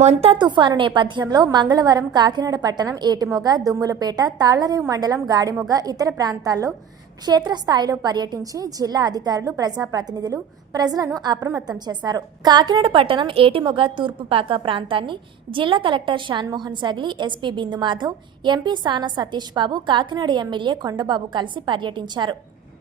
మొంతా తుఫాను నేపథ్యంలో మంగళవారం కాకినాడ పట్టణం ఏటిమొగ దుమ్ములపేట తాళ్ళరేవు మండలం గాడిమొగ ఇతర ప్రాంతాల్లో క్షేత్రస్థాయిలో పర్యటించి జిల్లా అధికారులు ప్రజాప్రతినిధులు ప్రజలను అప్రమత్తం చేశారు. కాకినాడ పట్టణం ఏటిమొగ తూర్పుపాక ప్రాంతాన్ని జిల్లా collector Shanmohan Sagili SP Bindu Madhav MP Sana Satish Babu Kakinada MLA Kondababu కలిసి పర్యటించారు.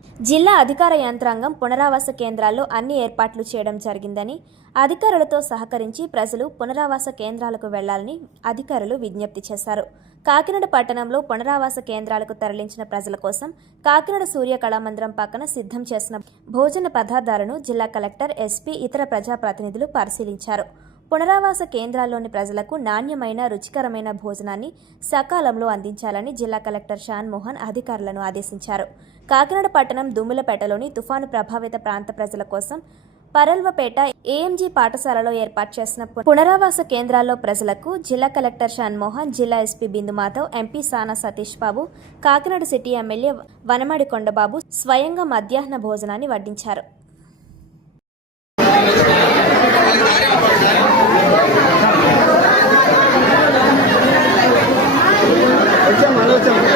జిల్లా అధికార యంత్రాంగం పునరావాస కేంద్రాల్లో అన్ని ఏర్పాట్లు చేయడం జరిగిందని అధికారులతో సహకరించి ప్రజలు పునరావాస కేంద్రాలకు వెళ్ళాలని అధికారులు విజ్ఞప్తి చేశారు. కాకినాడ పట్టణంలో పునరావాస కేంద్రాలకు తరలించిన ప్రజల కోసం కాకినాడ సూర్య కళామందిరం పక్కన సిద్ధం చేసిన భోజన పదార్థాలను జిల్లా కలెక్టర్ ఎస్పీ ఇతర ప్రజాప్రతినిధులు పరిశీలించారు. పునరావాస కేంద్రాల్లోని ప్రజలకు నాణ్యమైన రుచికరమైన భోజనాన్ని సకాలంలో అందించాలని జిల్లా కలెక్టర్ షాన్ మోహన్ అధికారులను ఆదేశించారు. కాకినాడ పట్టణం దుమ్ములపేటలోని తుఫాను ప్రభావిత ప్రాంత ప్రజల కోసం పరల్వపేట ఏఎంజీ పాఠశాలలో ఏర్పాటు చేసిన పునరావాస కేంద్రాల్లో ప్రజలకు జిల్లా కలెక్టర్ షాన్ మోహన్ జిల్లా SP Bindu Madhav MP Sana Satish Babu Kakinada city MLA Vanamadi Kondababu స్వయంగా మధ్యాహ్న భోజనాన్ని వడ్డించారు. 我讲完了讲完了。